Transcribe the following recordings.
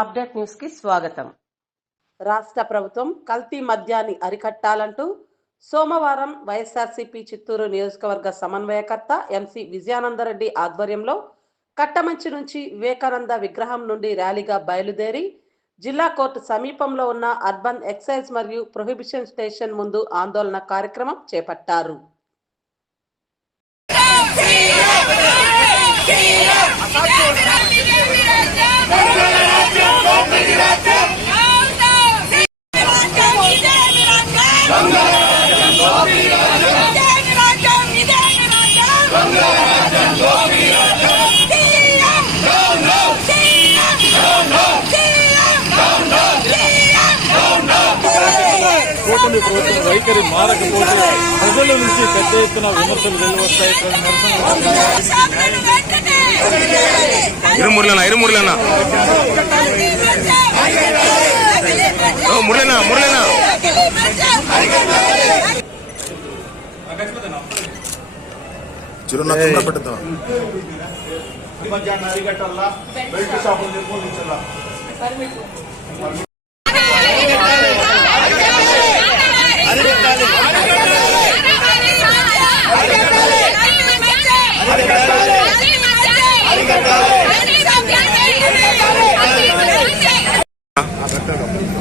Update న్యూస్కి స్వాగతం. రాష్ట్ర ప్రభుత్వం కల్తీ మద్యాన్ని అరికట్టాలంటూ సోమవారం వైఎస్ఆర్సీపీ చిత్తూరు నియోజకవర్గ సమన్వయకర్త ఎంసి విజయానందరెడ్డి ఆధ్వర్యంలో కట్టమంచి నుంచి వివేకానంద విగ్రహం నుండి ర్యాలీగా బయలుదేరి జిల్లా కోర్టు సమీపంలో ఉన్న అర్బన్ ఎక్సైజ్ మరియు ప్రొహిబిషన్ స్టేషన్ ముందు ఆందోళన కార్యక్రమం చేపట్టారు. కూటమి ప్రభుత్వం వైఖరి మారకపోతే ప్రజల నుంచి పెద్ద ఎత్తున విమర్శలు వెలువస్తాయి ఇరు మురళన ఇరు మురళన ఓ మురళన మురళన చిరున్న తుండ్ర పెట్టుదాం మధ్యాహ్నం అరిగట్టల్లా బయట షాపులు నిర్మూలించాలా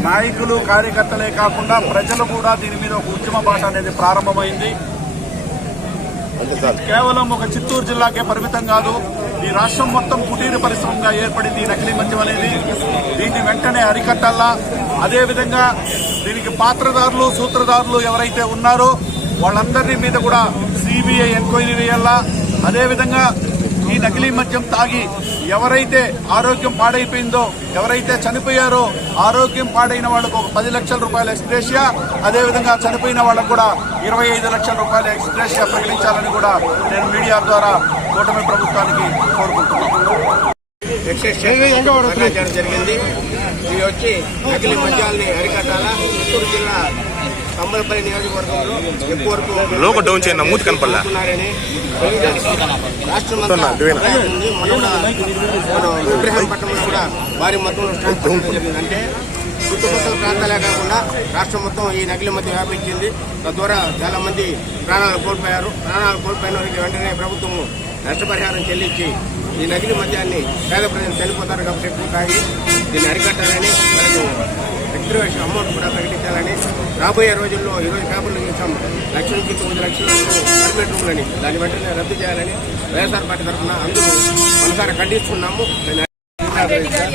నాయకులు కార్యకర్తలే కాకుండా ప్రజలు కూడా దీని మీద ఒక ఉద్యమ బాట అనేది ప్రారంభమైంది. కేవలం ఒక చిత్తూరు జిల్లాకే పరిమితం కాదు ఈ రాష్ట్రం మొత్తం కుటీర పరిశ్రమగా ఏర్పడింది ఈ నకిలీ మద్యం అనేది. దీన్ని వెంటనే అరికట్టాలా? అదేవిధంగా దీనికి పాత్రదారులు సూత్రధారులు ఎవరైతే ఉన్నారో వాళ్ళందరి మీద కూడా సిబిఐ ఎంక్వైరీ వేయాలా? అదేవిధంగా ఈ నకిలీ మద్యం తాగి ఎవరైతే ఆరోగ్యం పాడైపోయిందో ఎవరైతే చనిపోయారో ఆరోగ్యం పాడైన వాళ్ళకు ఒక పది లక్షల రూపాయల ఎక్స్గ్రేషియా అదేవిధంగా చనిపోయిన వాళ్ళకు కూడా ఇరవై ఐదు లక్షల రూపాయల ఎక్స్గ్రేషియా ప్రకటించాలని కూడా నేను మీడియా ద్వారా కూటమి ప్రభుత్వానికి కోరుకుంటున్నాను. జరిగింది. ఇవి వచ్చి నకిలీ మద్యాల్ని అరికట్టాలా? చిత్తూరు జిల్లా కంబలపల్లి నియోజకవర్గంలో ఎక్కువ లోగో డౌన్ చేయన్న మూతి ఉన్నారని రాష్ట్రం మొన్న కూడా భారీ మొత్తంలో అంటే చుట్టుపక్కల ప్రాంతాలే కాకుండా రాష్ట్రం మొత్తం ఈ నకిలీ మధ్య వ్యాపించింది. తద్వారా చాలా మంది ప్రాణాలు కోల్పోయారు. ప్రాణాలు కోల్పోయిన వారికి వెంటనే ప్రభుత్వం నష్టపరిహారం చెల్లించి ఈ నకిలీ మద్యాన్ని పేద ప్రజలు చనిపోతారు కాబట్టి ఎక్కువ తాగి దీన్ని అరికట్టాలని మరియు రిజర్వేషన్ అమౌంట్ కూడా ప్రకటించాలని రాబోయే రోజుల్లో ఈరోజు పేపర్లు చూసాం. లక్ష నుంచి తొమ్మిది లక్షల పర్మిట్ రూమ్లని దాన్ని వెంటనే రద్దు చేయాలని వైఎస్ఆర్ పార్టీ తరఫున అందరూ మనసారా ఖండిస్తున్నాము.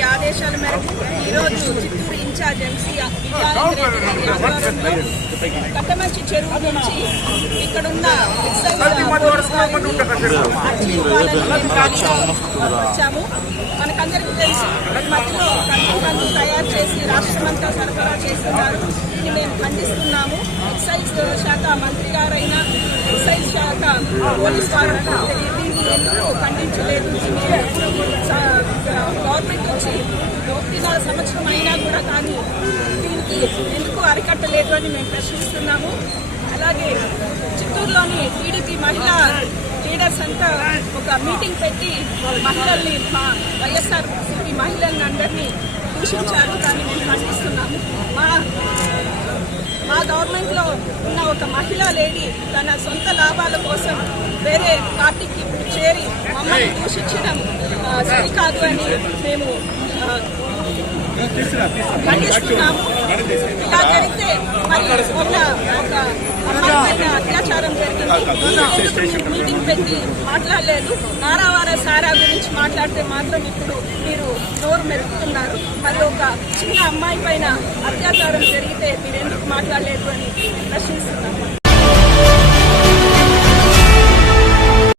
ఆదేశాల మేరకు ఈరోజు చిత్తూరు ఇన్ఛార్జ్ ఎంసీ కట్టమంచి చెరువు నుంచి ఇక్కడున్న వచ్చాము. మనకందరికీ తెలుసు మధ్యలో కంచు తయారు చేసి రాష్ట్రమంతా సరఫరా చేస్తున్నారు. దీన్ని మేము ఖండిస్తున్నాము. ఎక్సైజ్ శాఖ మంత్రి గారైన ఎక్సైజ్ శాఖ పోలీస్ వారు దీన్ని ఎందుకు ఖండించలేదు? గవర్నమెంట్ వచ్చి ఒకటిన్నర సంవత్సరం అయినా కూడా కానీ దీనికి ఎందుకు అరికట్టలేదు అని మేము ప్రశ్నిస్తున్నాము. అలాగే చిత్తూరులోని టీడీపీ మహిళా లీడర్స్ అంతా ఒక మీటింగ్ పెట్టి మహిళల్ని మా వైఎస్ఆర్ సిపి మహిళల్ని అందరినీ దూషించారు దాన్ని మేము ఖండిస్తున్నాము. మా మా గవర్నమెంట్లో ఉన్న ఒక మహిళా లేడీ తన సొంత లాభాల కోసం వేరే పార్టీకి చేరి మమ్మల్ని దూషించడం సరికాదు అని మేము ఖండిస్తున్నాము. ఇలా జరిగితే మరి ఒక ఒక అత్యాచారం జరిగింది మీటింగ్ పెట్టి మాట్లాడలేదు. నారావార సారా గురించి మాట్లాడితే మాత్రం ఇప్పుడు మీరు నోరు మెరుపుతున్నారు. మరి ఒక చిన్న అమ్మాయి పైన అత్యాచారం జరిగితే మీరు ఎందుకు మాట్లాడలేదు అని ప్రశ్నిస్తున్నాను